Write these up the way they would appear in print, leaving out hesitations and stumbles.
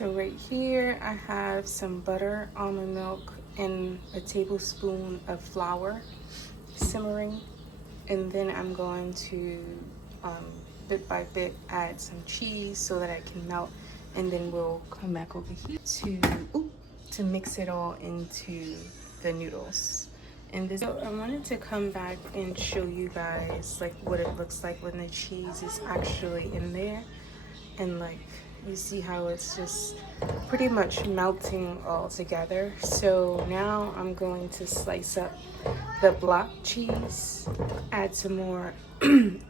So right here I have some butter, almond milk, and a tablespoon of flour simmering. And then I'm going to bit by bit add some cheese so that it can melt. And then we'll come back over here to mix it all into the noodles. And this, so I wanted to come back and show you guys like what it looks like when the cheese is actually in there, and like you see how it's just pretty much melting all together. So now I'm going to slice up the block cheese, add some more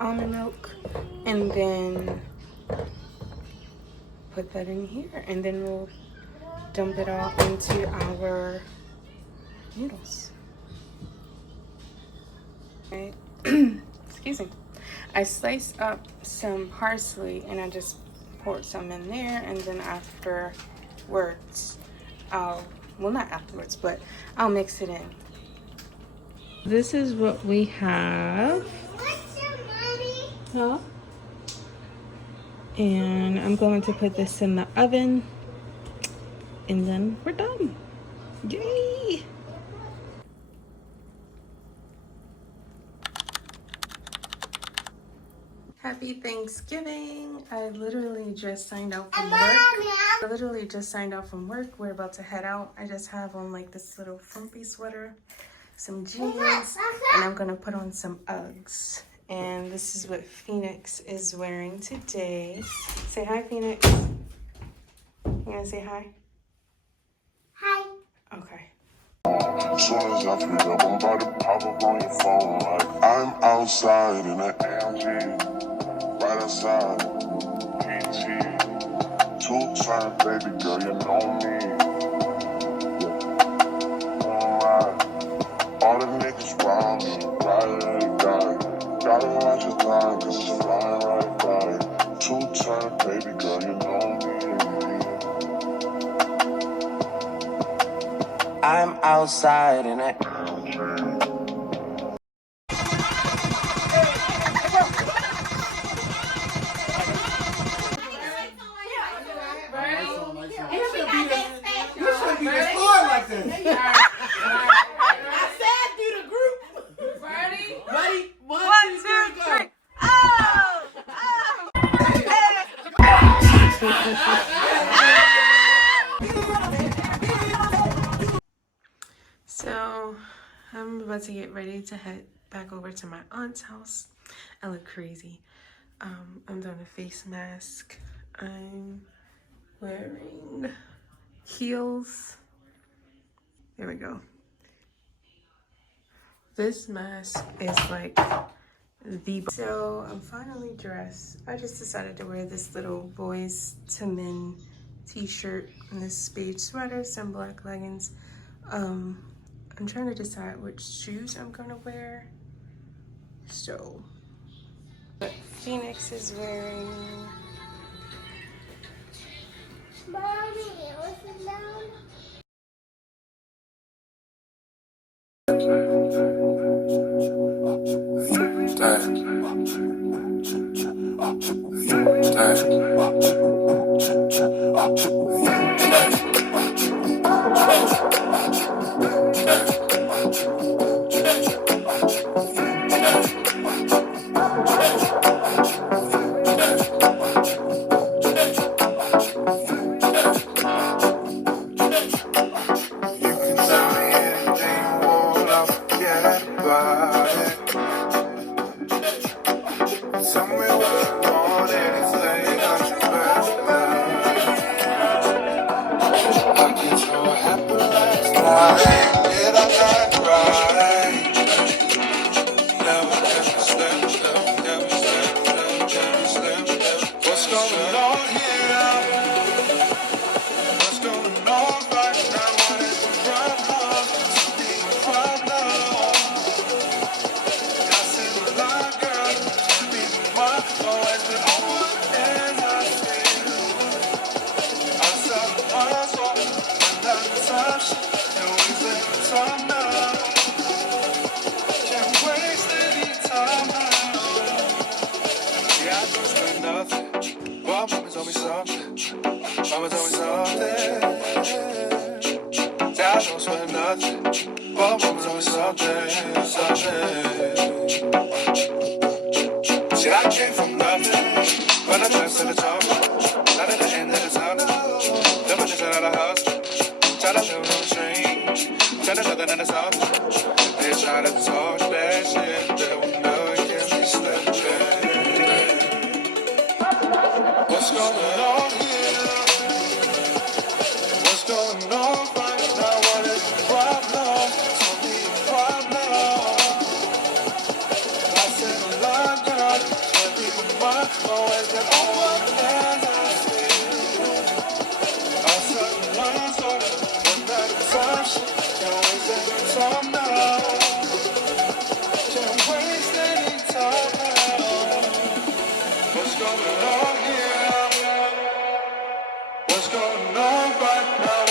almond milk, and then put that in here, and then we'll dump it all into our noodles. Okay. Excuse me. I sliced up some parsley and I just poured some in there, and then afterwards well, not afterwards, but I'll mix it in. This is what we have. Huh? And I'm going to put this in the oven, and then we're done. Yay! Happy Thanksgiving. I literally just signed out from work. We're about to head out. I just have on like this little frumpy sweater, some jeans, and I'm gonna put on some Uggs. And this is what Phoenix is wearing today. Say hi, Phoenix. You gonna say hi? Hi. Okay. As soon as I pick up, I'm about to pop up on your phone. Like I'm outside in an AMG, right outside PT. 2 times, baby girl, you know me. All the niggas round me, right like that. Gotta watch your time, cause it's flying right by. 2 times, baby girl, you know me. I'm outside in it. You should be the score like this. I said do the group. Ready? One, two, three. Oh! So I'm about to get ready to head back over to my aunt's house. I look crazy. I'm doing a face mask. I'm wearing heels. There we go. This mask is like the... So I'm finally dressed. I just decided to wear this little boys to men t-shirt and this beige sweater, some black leggings. I'm trying to decide which shoes I'm gonna wear. So, but Phoenix is wearing... Mommy, listen down. Mama told me something. Say I don't swear nothing. But mama told me something. Shit, I came from nothing. But I dressed to the top. Not at the end of the tunnel. Never just out of the house. Try to live on the train. Try to look at the south. They try to talk that shit. They will never get me slipping. What's going on here? What's going on right now? What is the problem? Tell me the problem. I said a lot, girl. Can't be my mind. Always been over as I feel. I said a lot, so one night of touch. Can't waste any time now. Can't waste any time now. What's going on here? What's going on right now?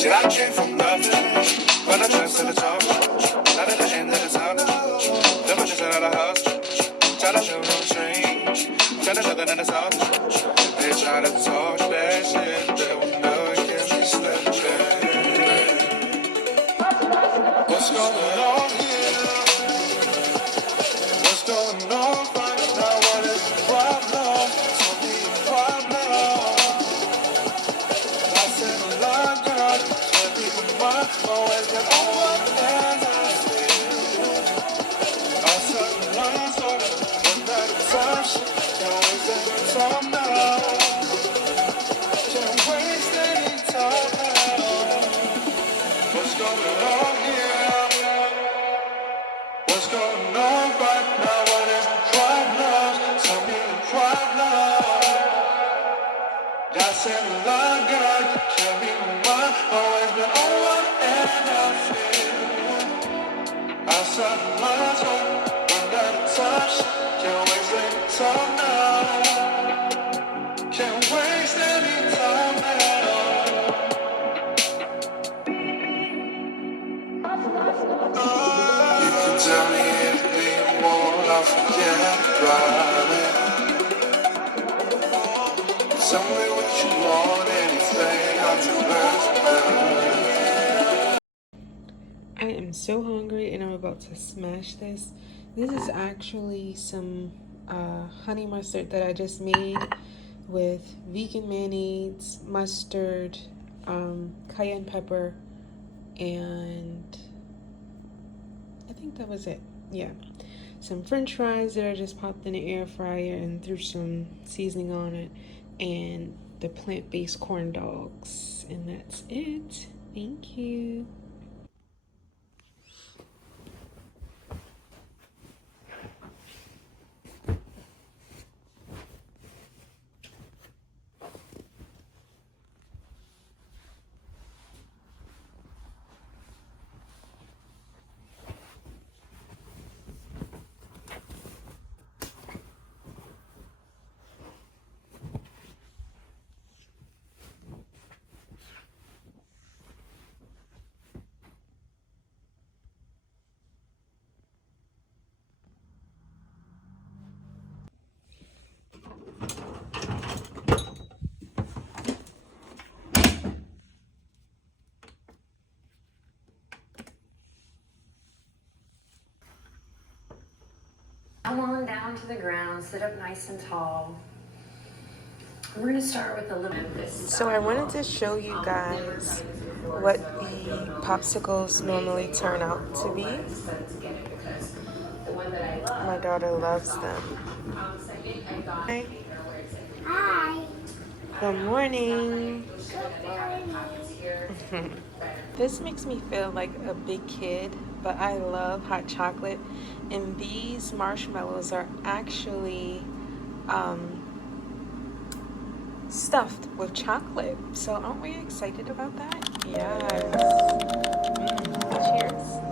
Shit, I came from nothing, but I dressed to the top. Not at the end of the tunnel. Never just out of the house. Try to live on the train. Try to look at the south. They try to talk that shit. They will never get me slipping. What's going on here? What's going on right now? What is the problem? Tell me the problem. I said a lot, girl. Can't be my mind. Always been over as I feel. I said a lot, so one night of touch. Can't waste any time now. Can't waste any time now. What's going on here? What's going on right now? What is the problem? Tell me the problem. I said a lot, girl. Can't be my mind. Always been over and I feel. I said a lot, so one night of touch. Can't waste any time now. Can't waste any time now. You can tell me anything you want, I'll forget about it. Tell me what you want, anything, I'll do better. I am so hungry and I'm about to smash this. This is actually some honey mustard that I just made with vegan mayonnaise, mustard, cayenne pepper, and I think that was it. Yeah. Some french fries that I just popped in the air fryer and threw some seasoning on it, and the plant-based corn dogs. And that's it. Thank you. Come on down to the ground, sit up nice and tall. We're going to start with a little bit of this. So I wanted to show you guys what the popsicles normally turn out to be. My daughter loves them. Hi. Hi. Good morning. Good morning. This makes me feel like a big kid, but I love hot chocolate, and these marshmallows are actually stuffed with chocolate. So aren't we excited about that? Yes. Cheers.